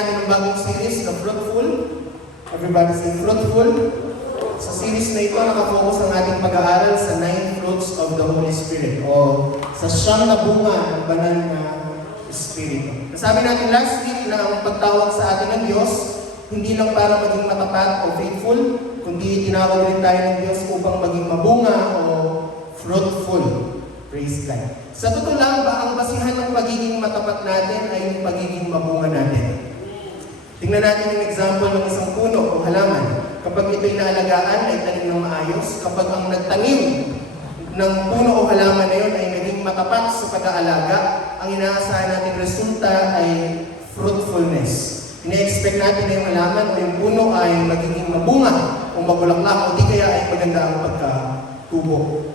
natin ang bagong series na Fruitful. Everybody say Fruitful. Sa series na ito, nakafocus ang ating pag-aaral sa 9 fruits of the Holy Spirit o sa siyam na bunga ng banal na Espiritu. Nasabi natin last week na ang pagtawag sa atin ng Diyos, hindi lang para maging matapat o faithful, kundi tinawag rin tayo ng Diyos upang maging mabunga o fruitful. Praise God. Sa totoo lang ba, ang basihan ng pagiging matapat natin ay yung pagiging mabunga natin? Tingnan natin yung example ng isang puno o halaman. Kapag ito'y naalagaan, ay tanim ng maayos. Kapag ang nagtanim ng puno o halaman na yun ay naging matapat sa pag-aalaga, ang inaasahan natin resulta ay fruitfulness. Ine-expect natin na yung halaman o yung puno ay magiging mabunga o mabulaklak o di kaya ay maganda ang pagkatubo.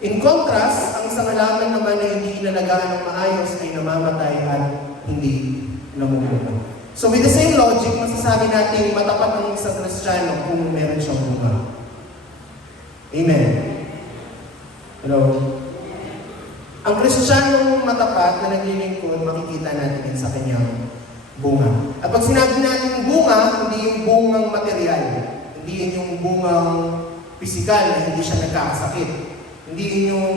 In contrast, ang isang halaman naman na hindi inalagaan ng maayos ay namamatay at hindi namumunga. So with the same logic, masasabi natin matapat ang isang Kristiyano kung meron siyang bunga. Amen. Hello? Ang Kristiyanong matapat na naglilingkod, makikita natin din sa kanyang bunga. At pag sinabi natin bunga, hindi yung bungang material. Hindi yun yung bungang pisikal na hindi siya nagkakasakit. Hindi yun yung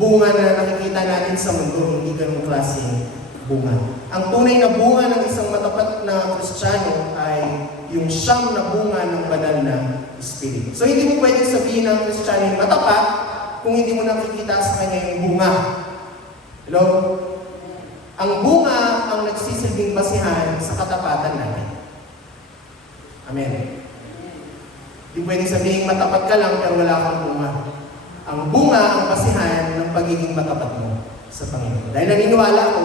bunga na nakikita natin sa mundo, hindi ganung klaseng bunga. Ang tunay na bunga ng isang matapat na Kristiyano ay yung siyam na bunga ng banal na Espiritu. So hindi mo pwedeng sabihin ng Kristiyano yung matapat kung hindi mo nakikita sa kanya yung bunga. Hello? Ang bunga ang nagsisilbing basihan sa katapatan natin. Amen. Hindi pwedeng sabihin matapat ka lang pero wala kang bunga. Ang bunga ang basihan ng pagiging matapat mo sa Panginoon. Dahil naniniwala ko,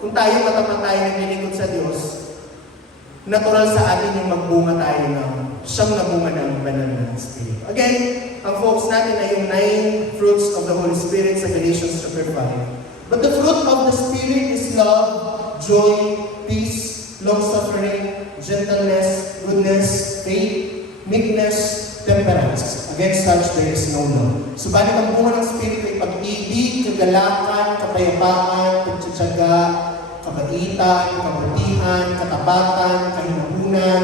kung tayo matapat tayo naglilingkod sa Diyos, natural sa atin yung magbunga tayo ng siyam na bunga ng banal na Espiritu. Again, ang focus natin ay yung 9 fruits of the Holy Spirit sa Galatians chapter 5. But the fruit of the Spirit is love, joy, peace, long-suffering, gentleness, goodness, faith, meekness, temperance. Against such there is no law. Subalit ang bunga ng Espiritu ay pag-ibig, kagalakan, kapayapaan, pagtsatsaga, kabaitan, kabutihan, katapatan, kahinahunan,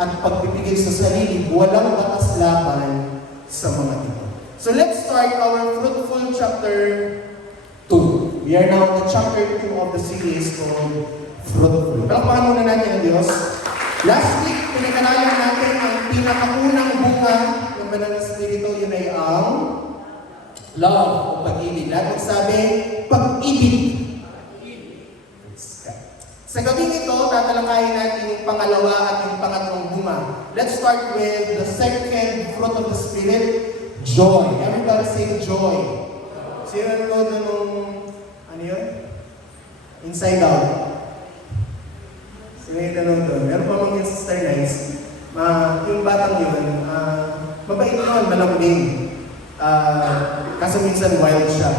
at pagpipigil sa sarili, walang batas laban sa mga ito. So let's start our fruitful chapter 2. We are now in chapter 2 of the series called Fruitful. Palakpakan muna natin ang Diyos. Last week, pinag-aralan natin ang pinakaunang bunga ng banal na Espiritu, yun ay ang love o pag-ibig. Lahat magsabi, pag-ibig. Sa gabing ito, tatalakayin natin yung pangalawa at yung pangatlong bunga. Let's start with the second fruit of the Spirit, joy. Everybody say joy. Sino nanonood na nung, ano yun? Inside Out. Sino yung nanonood doon? Meron pa mga sister nice. Yung batang yun, mabait naman, malambing. Kaso minsan wild siya.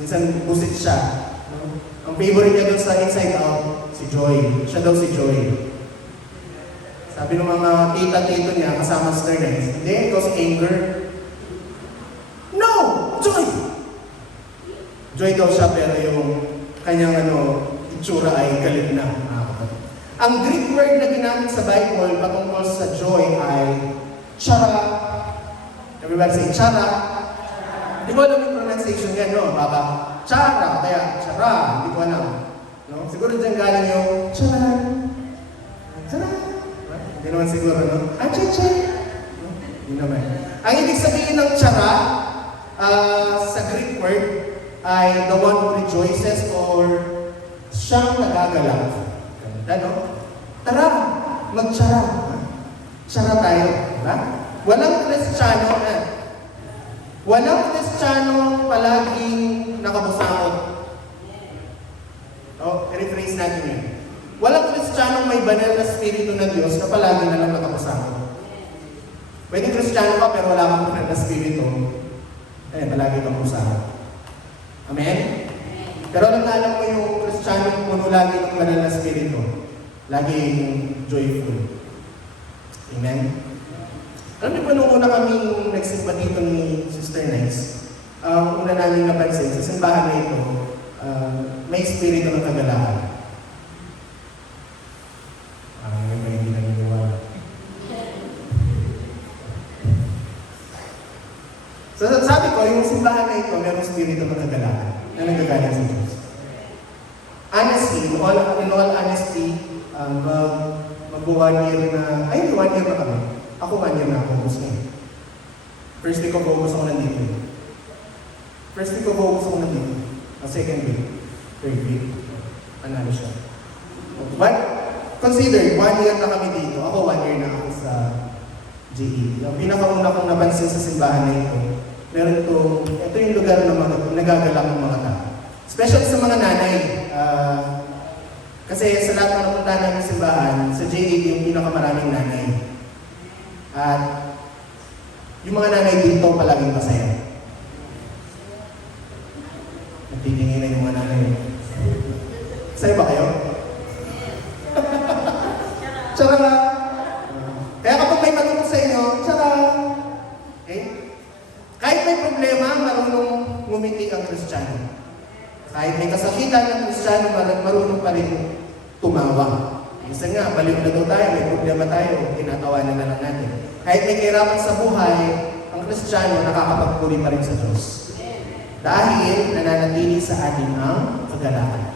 Minsan busit siya. Ang favorite niya doon sa Inside Out, si Joy. Siya daw si Joy. Sabi ng mga tita-tito niya, kasama sa nice, hindi, ikaw si Anger. No! Joy! Joy daw siya, pero yung kanyang itsura ay galit na. Ang Greek word na ginamit sa Bible patungkol sa joy ay chara. Everybody say chara. Di ko alam yung pronunciation yan, no? Baba. Chara, kaya chara, hindi ko alam. No? Siguro dyan galing yung chara. Chara. Hindi naman siguro, no? Ache-che. No? Hindi naman. Ang ibig sabihin ng chara sa Greek word ay the one who rejoices or siyang nagagalak. Ano? Tara, mag-chara. Chara tayo. Diba? Walang Kristiyano palaging nakabusangot. I-rephrase natin yun. Walang Kristiyano may banal na Espiritu ng Diyos na palagi na lang nakabusangot. Pwede Kristiyano ka pero wala kang banal na Espiritu, palagi kang busangot. Amen? Pero alam mo yung Kristiyano puno lagi ng banal na Espiritu. Laging joyful. Amen? Alam niyo pa nung una kaming nagsimba dito ni Sister Nice, una namin napansin, sa simbahan na ito, may espiritu ng kagalakan. So sabi ko, yung simbahan na ito, merong spirito ng kagalakan na nanggagaling sa Diyos. Honestly, in all honesty, mag-1 year na, 1 year na kami. Ako 1 year na ako, August na. First week of August ako nandito. First week of August ako nandito. Ang second week, third week, panalo siya. But, consider, 1 year na kami dito. Ako 1 year na ako sa GE. Ang pinakauna kong napansin sa simbahan na ito, meron ito yung lugar na nagagalak ng mga tao. Especially sa mga nanay. Kasi sa lahat ng napunta namin ng simbahan, sa GE yung pinakamaraming nanay. At yung mga nanay dito palaging masaya. Nagtitingin na yung mga nanay. Masaya ba kayo? Tsaka, kaya kapag may tanong sa inyo, tsaka, kahit may problema, marunong ngumiti ang Kristiyano. Kahit may kasakitan ng Kristiyano, marunong pa rin tumawa. Minsan nga, baliw na daw tayo, may problema tayo, tinatawanan na lang natin. Kahit may kahirapan sa buhay, ang Kristiyano nakakapagpuri pa rin sa Diyos. Dahil nananatili sa atin ang kagalakan.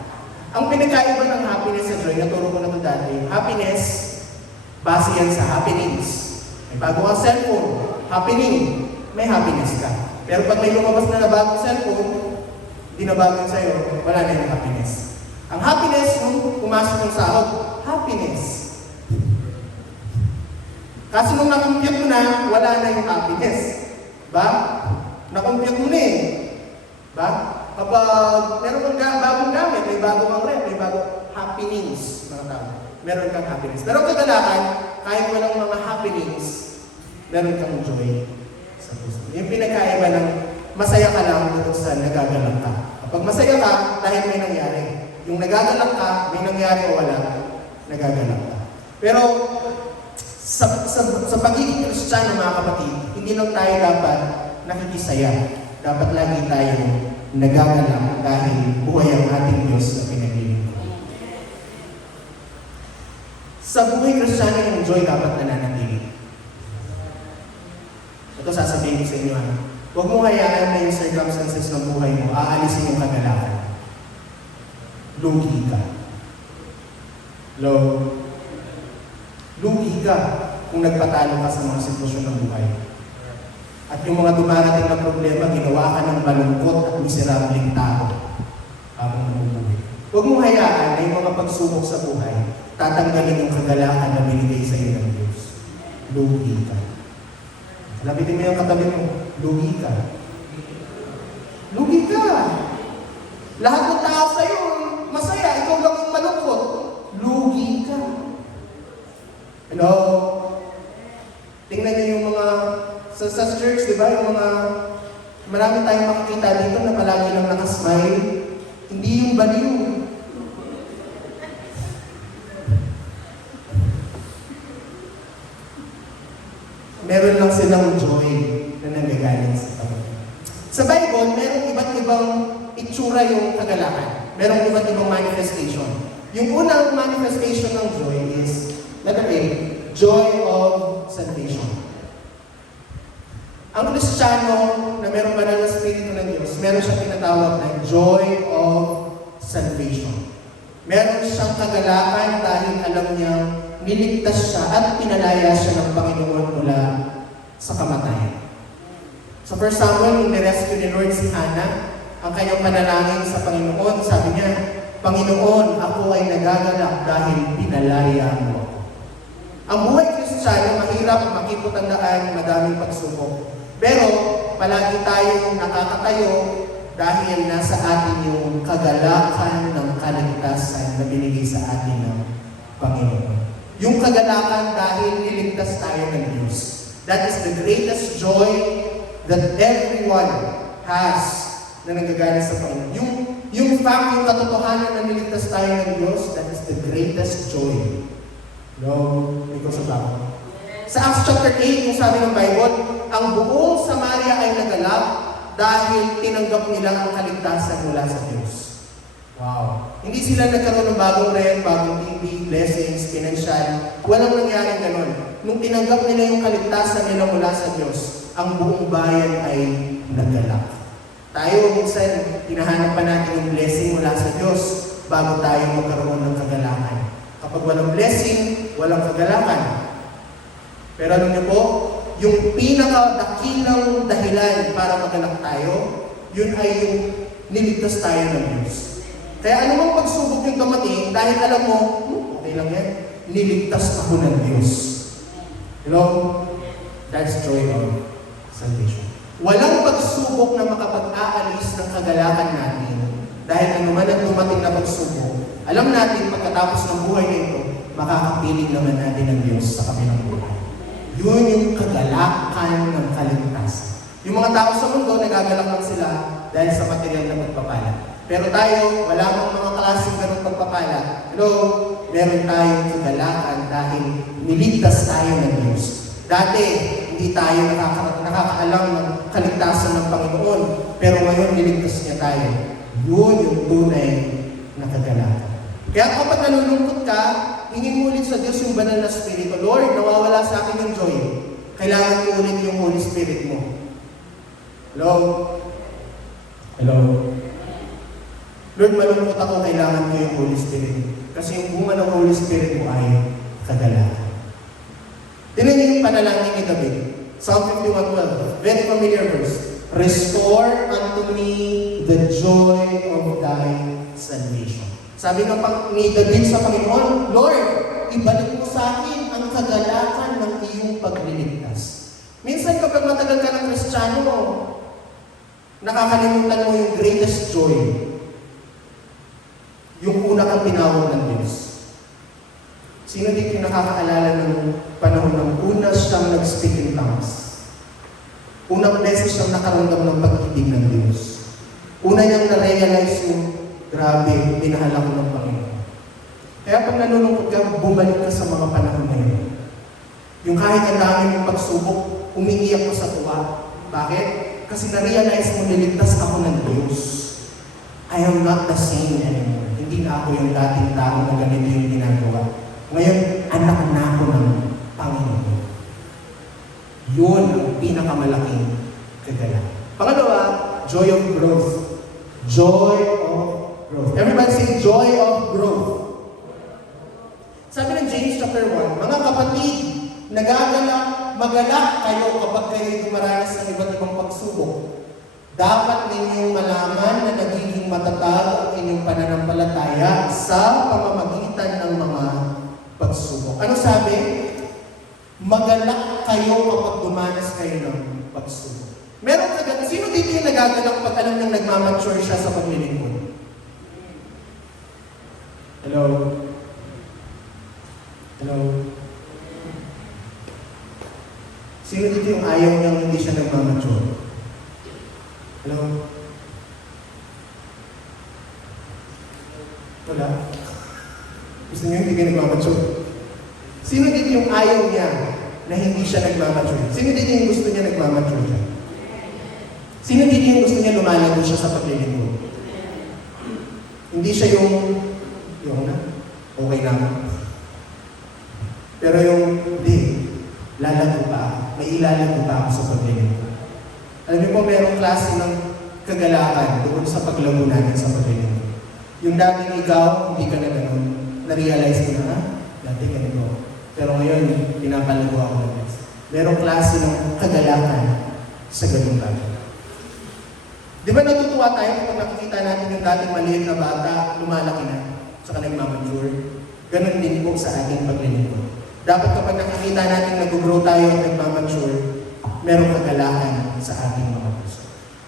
Ang pinagkaiba ng happiness sa joy, naturo ko na ito dati, happiness, base yan sa happenings. May bago kang cellphone, happening, may happiness ka. Pero pag may lumabas na bagong cellphone, hindi na bago sa'yo, wala na yung happiness. Ang happiness, nung pumasok ng sahod, happiness. Kasi nung nakumpute mo na, wala na yung happiness. Ba? Nakumpute mo na eh. Ba? Kapag meron kang bagong gamit, may bagong ang rep, may bagong happenings, mga tao. Meron kang happiness. Pero kadalakan, kahit walang mga happenings, meron kang joy sa puso. Yung pinagkaiba ng masaya ka lang dito sa nagagalak ka. Kapag masaya ka, dahil may nangyari. Yung nagagalak ka, may nangyari o wala, nagagalak ka. Pero sa pagiging Kristiyano, mga kapatid, hindi lang tayo dapat nakikisaya. Dapat lagi tayo nagagalak dahil buhay ang ating Diyos na pinaglilingkod. Sa buhay Kristiyano, yung joy dapat nananatili. Ito sasabihin ko sa inyo, huwag mo hayaan na yung circumstances ng buhay mo, aalisin yung kagalakan. Lugi ka. Lugi ka kung nagpatalo ka sa mga sitwasyon ng buhay. At yung mga dumarating na problema, ginawa ka ng malungkot at miserableng tao habang nabubuhay. Huwag mong hayaan na yung mga pagsubok sa buhay, tatanggalin yung kagalakan na binigay sa iyo ng Diyos. Lugi ka. Lapitin mo yung katabi mo, lugi ka. Lugi ka. Lahat ng tao sa iyo, masaya, ikaw lang yung malungkot. Lugi ka. Hello? Tingnan niyo yung mga sa church, di ba? Yung mga marami tayong makikita dito na palagi lang nakasmile. Hindi yung baliw. Meron lang silang joy na nanggagaling sa Panginoon. Sa Bible, merong iba't ibang itsura yung kagalakan. Merong iba't ibang manifestation. Yung unang manifestation ng joy is, letter A, joy of salvation. Ang Kristiyano na merong banal na Espiritu ng Diyos, meron siyang tinatawag na joy of salvation. Meron siyang kagalakan dahil alam niyang niligtas siya at pinalaya siya ng Panginoon mula sa kamatayan. Sa 1 Samuel, nung nirescue ni Lord si Hannah, ang kanyang panalangin sa Panginoon, sabi niya, Panginoon, ako ay nagagalak dahil pinalaya mo ako. Ang buhay Kristiyano, mahirap, makipotandaan, madaming pagsubok. Pero, palagi tayong nakakatayo dahil nasa atin yung kagalakan ng kaligtasan na binigay sa atin ng Panginoon. Yung kagalakan dahil niligtas tayo ng Diyos. That is the greatest joy that everyone has na nanggagaling sa Panginoon. Yung fact, yung katotohanan na niligtas tayo ng Diyos, that is the greatest joy. No, because of that. Sa Acts chapter 8, yung sabi ng Bible, ang buong Samaria ay nagalak dahil tinanggap nila ang kaligtasan mula sa Diyos. Wow. Hindi sila nagkaroon ng bagong rent, bagong TV, blessings, financial. Walang nangyaring ganon. Nung tinanggap nila yung kaligtasan nila mula sa Diyos, ang buong bayan ay nagalak. Tayo minsan, hinahanap pa natin yung blessing mula sa Diyos bago tayo magkaroon ng kagalakan. Kapag walang blessing, walang kagalakan. Pero alam niyo po, yung pinakadakilang dahilan para magalak tayo, yun ay yung niligtas tayo ng Diyos. Kaya anumang pagsubok yung dumating, dahil alam mo, okay lang yan, niligtas ako ng Diyos. Hello? That's joy of salvation. Walang pagsubok na makapag-aalis ng kagalakan natin dahil anuman ang dumating na pagsubok, alam natin pagkatapos ng buhay na ito, makakapiling naman natin ng Diyos sa kabilang buhay. Yun yung kagalakan ng kaligtasan. Yung mga tao sa mundo, nagagalak lang sila dahil sa material na pagpapala. Pero tayo, wala mang mga klaseng ganong pagpapala. Hello? Meron tayong kagalakan dahil niligtas tayo ng Diyos. Dati, hindi tayo nakakaalam ng kaligtasan ng Panginoon. Pero ngayon, niligtas niya tayo. Yun yung tunay na kagalakan. Kaya kapag nalulungkot ka, hingin mo ulit sa Diyos yung banal na Espiritu. Lord, nawawala sa akin yung joy. Kailangan mo ulit yung Holy Spirit mo. Hello? Hello? Lord, malungkot ako, kailangan ko yung Holy Spirit. Kasi yung bunga ng Holy Spirit mo ay kagalakan. Tingnan niyo yung panalangin ni David. Psalm 51:12. Very familiar verse. Restore unto me the joy of thy salvation. Sabi ni David sa Panginoon, Lord, ibalik mo sa akin ang kagalakan ng iyong pagliligtas. Minsan kapag matagal ka ng Kristiyano, nakakalimutan mo yung greatest joy. Yung una kang tinawag ng Diyos. Sino dito yung nakakaalala ng panahon ng una siyang nag-speak in tongues? Unang beses siyang nakaramdam ng pag-ibig ng Diyos. Una niyang na-realize yung grabe, minahal ako ng Panginoon. Kaya pag nalulungkot ka, bumalik ka sa mga panahon na yun. Yung kahit ang dami mong pagsubok, umiiyak mo sa tuwa. Bakit? Kasi na-realize mo, niligtas ako ng Diyos. I am not the same anymore. Hindi na ako yung dating tao na ganito yung ginagawa. Ngayon, anak na ako ng Panginoon. Yun ang pinakamalaking kagalakan. Pangalawa, joy of growth. Joy of growth. Everybody say, joy of growth. Sabi ng James chapter 1, mga kapatid, magalak kayo kapag kayo dumaranas ng iba't ibang pagsubok. Dapat ninyong malaman na nagiging matatag ang inyong pananampalataya sa pamamagitan ng mga pagsubok. Ano sabi? Magalak kayo kapag dumanas kayo ng pagsubok. Meron ka ganun. Sino dito yung nagagalak pag alam nang nagmamature siya sa paglilingkod? Hello? Hello? Sino dito yung ayaw niyang hindi siya nagmamature? Hello? Wala? Gusto niyo hindi ka nagmamature? Sino dito yung ayaw niya na hindi siya nagmamature? Sino dito yung gusto niya nagmamature siya? Sino dito yung gusto niya lumalago siya sa paglilingkod? Hindi siya yung na, okay na. Pero yung, hindi, lalago pa ako. May ilalago pa ako sa paglilingkod. Alam niyo po, merong klase ng kagalakan doon sa paglago natin sa paglilingkod. Yung dating ikaw, hindi ka na ganun. Na-realize ko na, dati ganito. Pero ngayon, pinapalago ako ng Diyos. Merong klase ng kagalakan sa ganung bagay. Di ba natutuwa tayo kapag nakikita natin yung dating maliit na bata, lumalaki na, saka nagmamature? Ganon din po sa ating paglilingkod. Dapat kapag nakikita natin nag-grow tayo at nagmamature, merong kagalakan sa ating mga puso.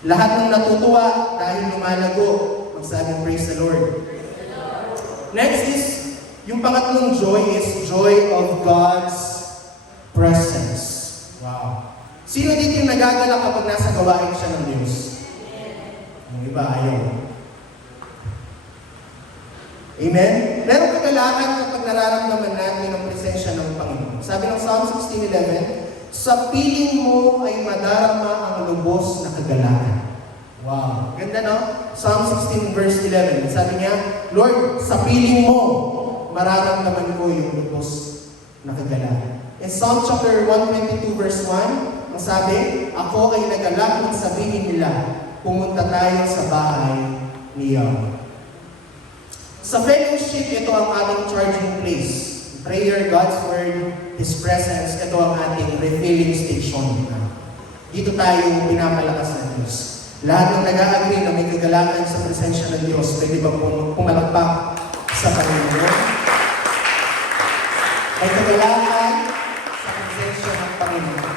Lahat ng natutuwa dahil lumalago, magsabing praise the Lord. Next is, yung pangatlong joy is joy of God's presence. Wow. Sino dito yung nagagalak kapag nasa gawain siya ng Diyos? Yung iba ayaw. Amen? Merong kagalakan kapag nararamdaman natin ang presensya ng Panginoon. Sabi ng Psalm 16:11, sa piling mo ay madarama ang lubos na kagalakan. Wow. Ganda, no? Psalm 16 verse 11. Sabi niya, Lord, sa piling mo, mararamdaman ko yung lubos na kagalakan. In Psalm chapter 122 verse 1, Ang sabi, ako ay nagalak ng sabihin nila, pumunta tayo sa bahay ni Yahweh. Sa fellowship, ito ang ating charging place. Prayer, God's Word, His presence, ito ang ating refilling station. Dito tayo pinapalakas ng Diyos. Lahat ng nag-a-agree na may kagalakan sa presensya ng Diyos, pwede ba pumalakpak sa Panginoon? May kagalakan sa presensya ng Panginoon.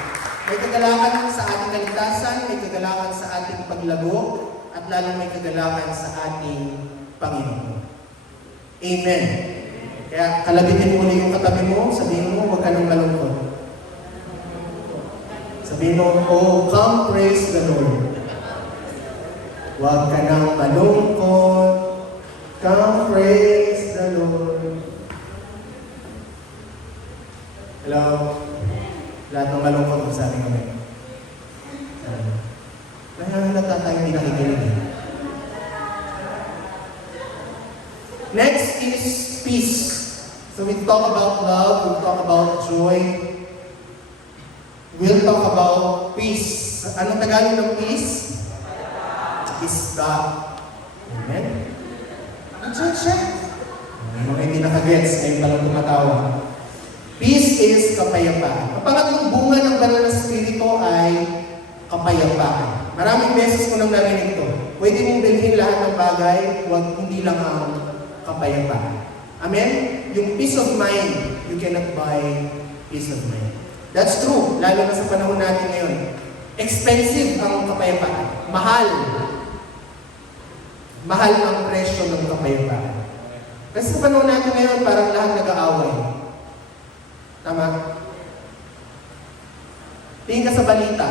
May kagalakan sa ating kaligtasan, may kagalakan sa ating paglago, at lalong may kagalakan sa ating Panginoon. Amen. Kaya kalabitin mo ulit yung katabi mo, sabihin mo, huwag ka nang malungkot. Sabihin mo, oh, come praise the Lord. Huwag ka nang malungkot, come praise the Lord. Hello? Lahat ng malungkot magsabi kami. Nahalata tayo hindi nakikinig. Next is peace. So we talk about love, we talk about joy. We'll talk about peace. Anong Tagalog ng peace? Is God. Amen? Check. Mga hindi nakagets, ngayon palang tumatawa. Peace is kapayapaan. Ang pangatlong bunga ng banal na spirito ay kapayapaan. Maraming beses ko nang narinig ito. Pwede mong bilhin lahat ng bagay, huwag hindi lang ang kapayapaan. Amen? Yung peace of mind, you cannot buy peace of mind. That's true, lalo na sa panahon natin ngayon. Expensive ang kapayapaan. Mahal. Mahal ang presyo ng kapayapaan. Kasi sa panahon natin ngayon, parang lahat nag-aaway. Tama? Tingin ka sa balita.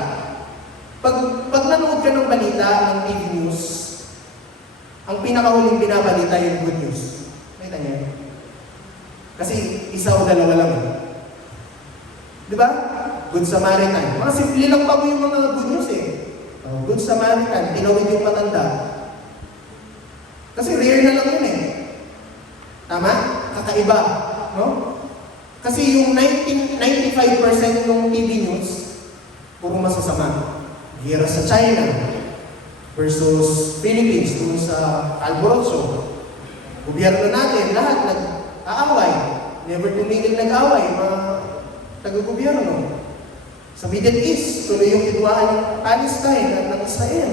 Pag nanood ka ng balita ng TV News, ang pinakahuling binabalita yung good news. Nakita niyo? Kasi isa o dalawa lang. Di ba? Good Samaritan. Mga simple lang bago yung mga good news eh. Good Samaritan, tinawid yung matanda. Kasi rare na lang yun eh. Tama? Kakaiba. No? Kasi yung 95% ng TV news, puro masasama. Gera sa China versus Philippines dun sa Alborotso. Gobyerno natin, lahat nag-aaway. Never tumigil nag-aaway, mga taga-gobyerno. Sa Middle East, tuloy yung kidwaan ng Palestine at ng Israel.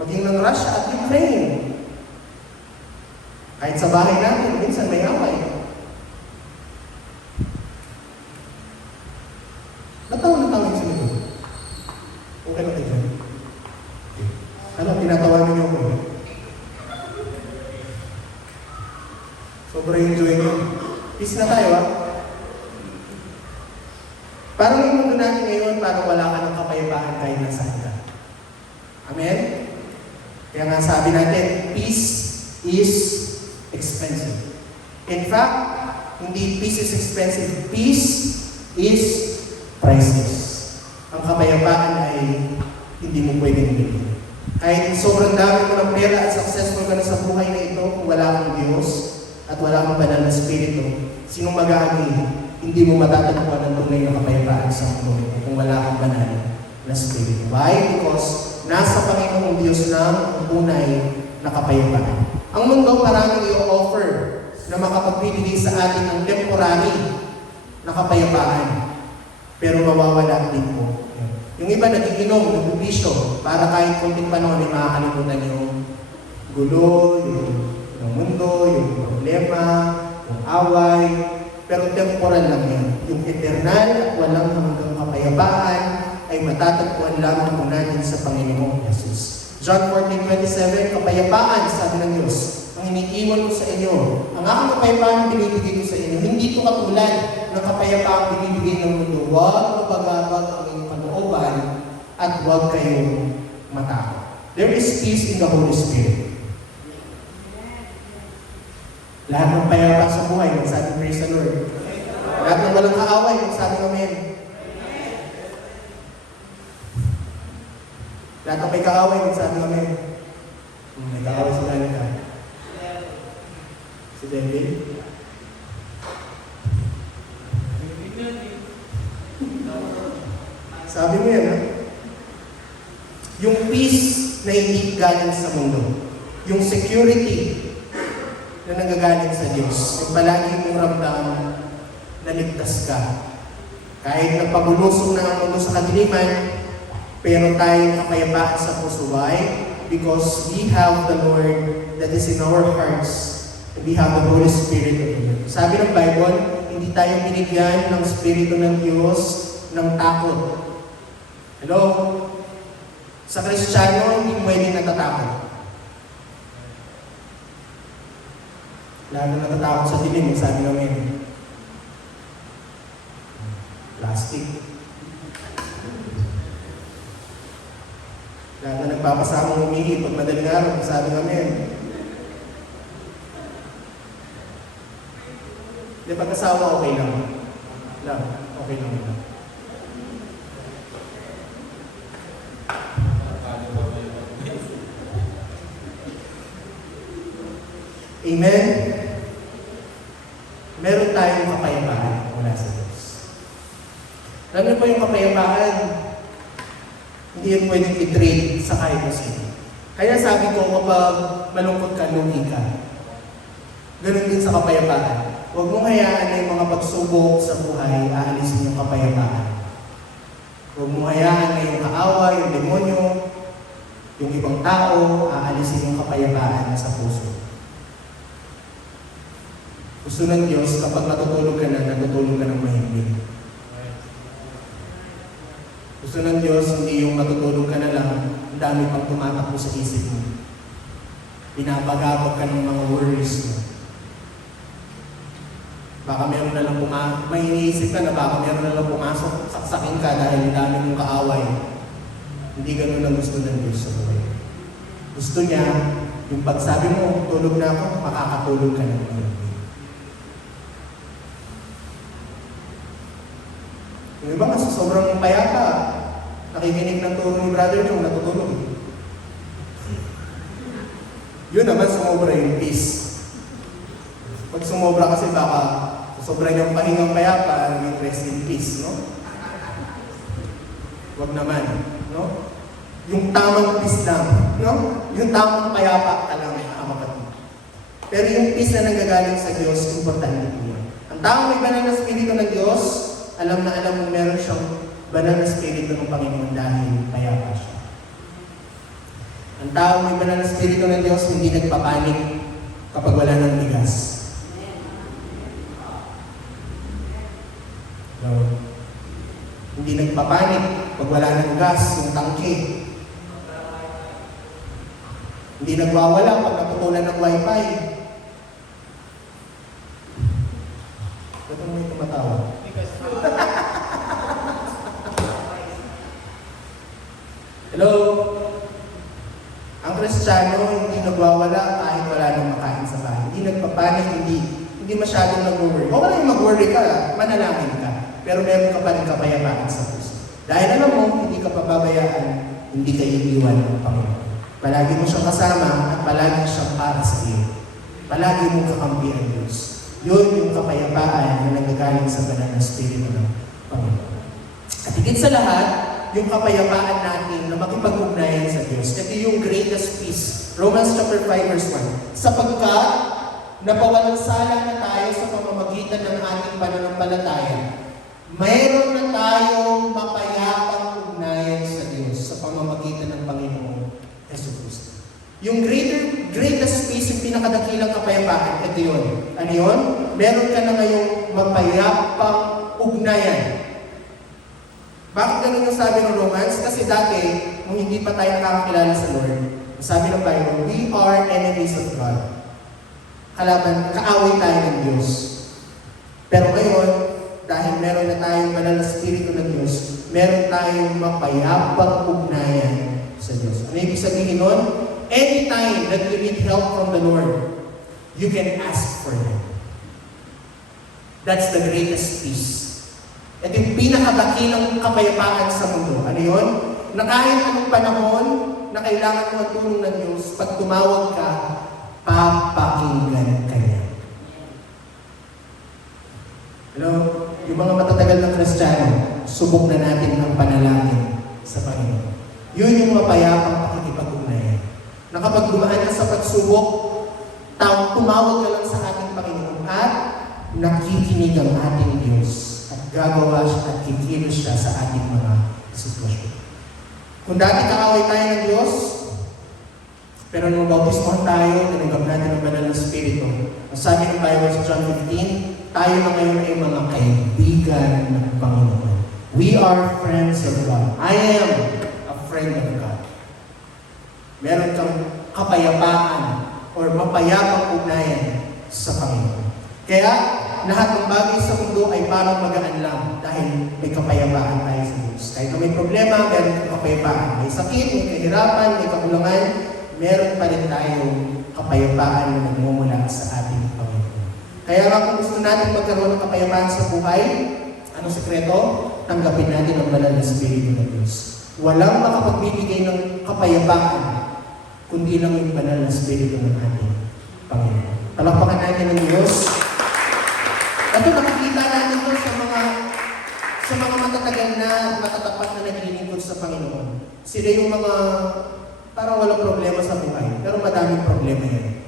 Maging ng Russia at Ukraine. Kahit sa bahay natin, minsan may away. Natawag sila ito. Okay lang kayo. Ano, tinatawanan niyo ko. Sobrang enjoy niyo. Peace na tayo, ha? Parang yung mundo natin ngayon, parang wala ka ng kapayapaan kahit nasaan ka. Amen? Kaya nga sabi natin, peace is expensive. In fact, hindi peace is expensive. Peace is priceless. Ang kapayapaan ay hindi mo pwedeng bilhin. Kahit sobrang dami mo ng pera at successful ka na sa buhay na ito, kung wala kang Diyos at wala kang banal na spirito, sinong mag-aagay? Hindi mo matatagpuan ang tunay na kapayapaan sa mundo kung wala kang banal na spirito. Why? Because nasa Panginoong Diyos ng tunay na kapayapaan. Ang mundo maraming i-offer na makapagbibigay sa atin ng temporary na kapayapaan. Pero mawawala din po. Yung iba nagiinom, nagbubisyo, para kahit konting panahon ay makakalimutan yung gulo, yung mundo, yung problema, yung away. Pero temporal lang yan. Yung eternal at walang hanggang kapayapaan ay matatagpuan lamang po natin sa Panginoong Jesus. John 14:27, kapayapaan, sabi ng Diyos, ang iniiwan ko sa inyo. Ang aking kapayapaan binibigay ko sa inyo. Hindi ito katulad ng kapayapaan binibigay ng mundo. Huwag mabagabag ang inyong kalooban at huwag kayong matakot. There is peace in the Holy Spirit. Lahat ng payapa sa buhay, magsabi praise the Lord. Lahat ng walang kaaway, magsabi amen. Lahat ng may kaaway, magsabi amen. May kaaway sa lalita. Si David. Sabi mo yan, ha? Yung peace na hindi galing sa mundo. Yung security na nanggagaling sa Diyos. Yung palagi mong ramdam na ligtas ka. Kahit nagpabulusong na ang mundo sa kadiliman, pero tayong kapayapaan sa puso. Why? Because we have the Lord that is in our hearts. And we have the Holy Spirit of God. Sabi ng Bible, hindi tayo binigyan ng Espiritu ng Diyos ng takot. Hello? Sa Kristiyano, hindi pwedeng natatakot. Lalo natatakot sa dilim, sabi namin. Plastic. Lalo nagpapasamang umihi pag madaling araw, sabi namin. Di pag-asawa, okay lang. Okay lang. Amen? Meron tayong kapayapaan mula sa Diyos. Alam niyo po yung kapayapaan, hindi yan pwedeng i-trade sa kahit na sino. Kaya sabi ko, kapag malungkot ka, lugi ka. Ganun din sa kapayapaan. Huwag mong hayaan na yung mga pagsubok sa buhay, aalisin yung kapayapaan. Huwag mong hayaan na yung kaawa, yung demonyo, yung ibang tao, aalisin yung kapayapaan sa puso. Gusto ng Diyos, kapag natutulog ka ng mahimbing. Gusto ng Diyos, hindi yung matutulog ka na lang, ang dami pang tumatakbo sa isip mo. Pinapagabag ka ng mga worries mo. Baka meron na lang may iniisip ka na baka meron na lang pumasok, saksakin ka dahil dami mong kaaway. Hindi ganun ang gusto ng Diyos sa buhay. Gusto niya, yung pagsabi mo, tulog na ako, makakatulog ka na ngayon. Yung iba kasi sobrang payapa, nakikinig ng turo ni brother niyo, natutulog. Yun naman, sumobra yung peace. Pag sumobra kasi baka sobra niyang pahingang payapa, yung rest in peace, no? Huwag naman, no? Yung tamang peace lang, no? Yung tamang payapa ka lang, kapatid. Pero yung peace na nanggagaling sa Diyos, importante po yun. Ang taong may banal na spirito ng Diyos, alam na alam mo meron siyang banal na spirito ng Panginoon dahil payapa siya. Ang taong may banal na spirito ng Diyos, hindi nagpapanik kapag wala ng bigas. No. Hindi nagpapanik pag wala ng gas, yung tangke. Hindi nagwawala pag naputulan ng wifi. Ba't mo may tumatawa? Hello? Ang Kristiyano, hindi nagwawala kahit wala nang makain sa bahay. Hindi nagpapanik, hindi masyadong nag-worry. O wala yung mag-worry ka, manalangin ka. Pero meron ka pa rin kapayapaan sa puso. Dahil alam mo, hindi ka pababayaan, hindi ka iiwan ng Panginoon. Palagi mo siyang kasama at palagi siyang para sa iyo. Palagi mong kakampi ang Diyos. Yun yung kapayapaan na nagagaling sa banal na Espiritu ng Panginoon. At higit sa lahat, yung kapayapaan natin na makipag-ugnayan sa Diyos. Ito yung greatest peace. Romans chapter 5 verse 1. Sapagkat napawalang sala na tayo sa pamamagitan ng ating pananampalataya, mayroon na tayong mapayapang ugnayan sa Diyos sa pamamagitan ng Panginoong Jesucristo. Yung greatest peace, yung pinakadakilang kapayapaan, ito yun. Ano yun? Meron ka na ngayong mapayapang ugnayan. Bakit ganun yung sabi ng Romans? Kasi dati, kung hindi pa tayo nakakakilala sa Lord, sabi ng Bible, we are enemies of God. Kaaway tayo ng Diyos. Pero ngayon, dahil meron na tayong banal na Espiritu ng Diyos, meron tayong mapayapang ugnayan sa Diyos. Ano ibig sabihin nun? Anytime that you need help from the Lord, you can ask for Him. That's the greatest peace. Ito yung pinakadakilang kapayapaan sa mundo. Ano yun? Na kahit anong panahon na kailangan mo ang tulong ng Diyos, pag tumawag ka, papakinggan ka niya. Hello? yung mga matatagal na Kristiyano, subok na natin ang panalangin sa Panginoon. Yun yung mapayapang pakikipag-ugnayan. Na kapag dumaan ka sa pagsubok, tumawag ka lang sa ating Panginoon at nakikinig ang ating Diyos at gagawa siya at kikilos siya sa ating mga sitwasyon. Kung dati kaaway tayo ng Diyos, pero nung bautismohan tayo, tinanggap natin ang banal na Espiritu. Ang sabi ng Bible sa John 15, tayo na ngayon ay mga kaibigan ng Panginoon. We are friends of God. I am a friend of God. Meron kang kapayapaan or mapayapang ugnayan sa Panginoon. Kaya, lahat ng bagay sa mundo ay parang magaan lang dahil may kapayapaan tayo sa Diyos. Kahit na may problema, meron kang kapayapaan. May sakit, may kahirapan, may kakulangan, meron pa rin tayong kapayapaan na nagmumula sa ating Panginoon. Kaya nga kung gusto natin magkaroon ng kapayapaan sa buhay, anong sekreto? Tanggapin natin ang banal na Espiritu ng Diyos. Walang makapagbibigay ng kapayapaan, kundi lang yung banal na Espiritu ng ating Panginoon. Palakpakan natin ng Diyos. Ito nakikita natin ito sa mga matatagal na matatapat na naglilingkod sa Panginoon. Sila yung mga parang walang problema sa buhay, pero madaming problema yan.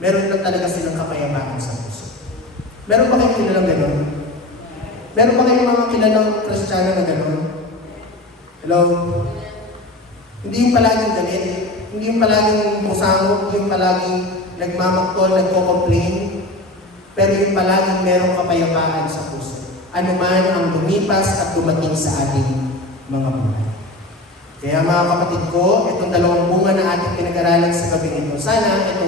Meron lang talaga silang kapayapaan sa puso. Meron ba kayong kilalang gano'n? Meron ba kayong mga kilalang Kristiyano na gano'n? Hello? Hindi yung palaging galit, hindi yung palaging musangog, hindi yung palaging nagmamaktol, nagko-complain, pero yung palaging merong kapayapaan sa puso. Ano man ang lumipas at dumating sa ating mga buhay. Kaya mga kapatid ko, itong dalawang bunga na ating pinag-aralan sa gabing ito, sana ito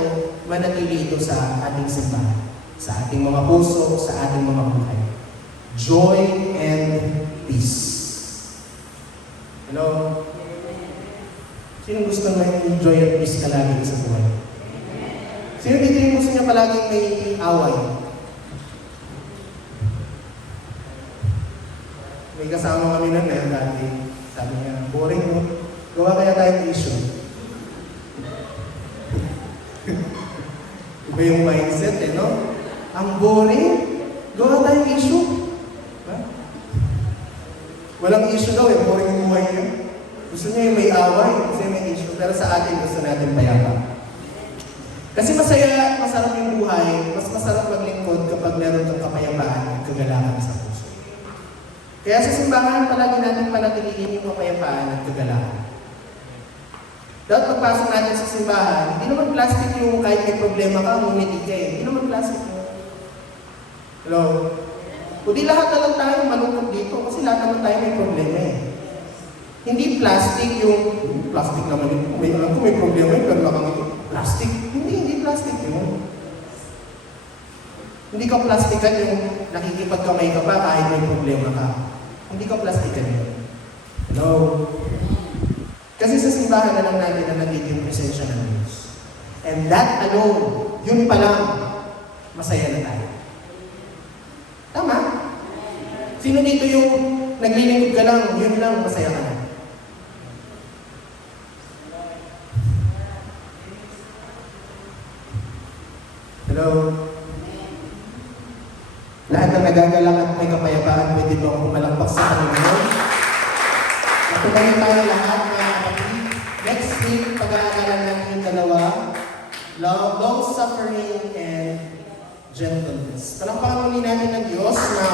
manatili ito sa ating simbahan, sa ating mga puso, sa ating mga buhay. Joy and peace. Hello? Sino gusto ng joy at peace kalagi sa buhay? Sino dito yung gusto niya palaging may away? May kasama kami na ngayon dati. Sabi niya, boring mo. Gawa kaya tayong issue. Iba yung mindset no? Ang boring, gawa tayong issue. Ha? Walang issue daw boring yung buhay niya. Gusto niya yung may away, kasi may issue. Pero sa atin, gusto natin payapa. Kasi masarap yung buhay, mas masarap maglingkod kapag meron kang kapayapaan at kagalakan sa puso. Kaya sa simbahan, palagi natin panatilihin yung kapayapaan at kagalakan. Dapat pagpasok natin sa simbahan, hindi naman plastic yung kahit may problema ka, ngumiti ka eh. Hindi naman plastic yun. Hello? Kundi lahat na lang tayo malungkot dito kasi lahat naman tayo may problema eh. Hindi plastic yung, plastic naman yun. Alam ko may problema yun, pero nakangiti. Plastic? Hindi plastic yun. Hindi ka plastikan yung nakikipagkamay ka pa kahit may problema ka. Hindi ka plastikan yun. No. Kasi sa simbahan na lang natin na nagiging presensya ng Diyos. And that alone, yun pa lang, masaya na tayo. Tama? Sino dito yung naglilingkod ka lang, yun lang, masaya ka na? Hello? Lahat ng nagagalang at may kapayapaan, pwede ba akong pumalakpak sa Panginoon? Natuloy tayo lahat mga kapatid. Next week, pag-aaralan natin yung dalawa, long suffering and gentleness. Palakpakan muli natin ng Diyos na